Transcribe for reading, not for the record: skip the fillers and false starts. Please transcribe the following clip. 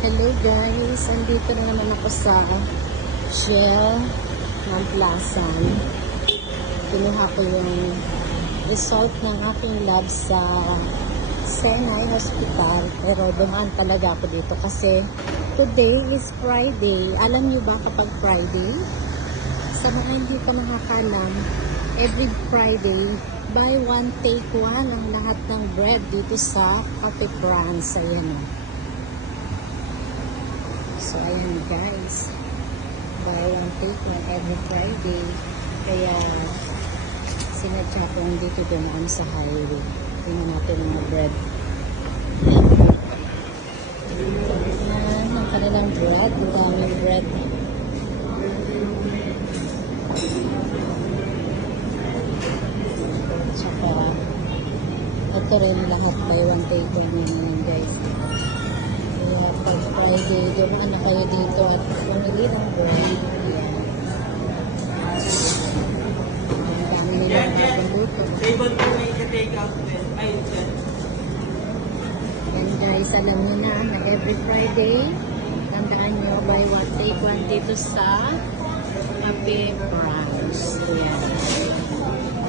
Hello guys, andito na naman ako sa Shell ng Plasan. Kinuha ko yung result ng aking lab sa Senay Hospital, pero dumaan talaga ako dito kasi today is Friday. Alam niyo ba kapag Friday? Sa mga hindi ko nakakalam, every Friday, buy one take one ang lahat ng bread dito sa Cafe France. Ayan o. So, ayan guys. Buy one take one every Friday. Kaya, sinadya ko dito dumaan sa highway. Tingnan natin mga bread. Ayan, ang kanilang bread. Ang daming bread. Tsaka, ito rin lahat buy one take one yan guys. Kaya pag Friday, dumaan na kayo dito at pumili ng bread. Ang dami nilang magluto. Table po may take out with. Ayun siya. Yan guys, alam niyo na every Friday, tandaan nyo, buy one take one dito sa Cafe France. Yan.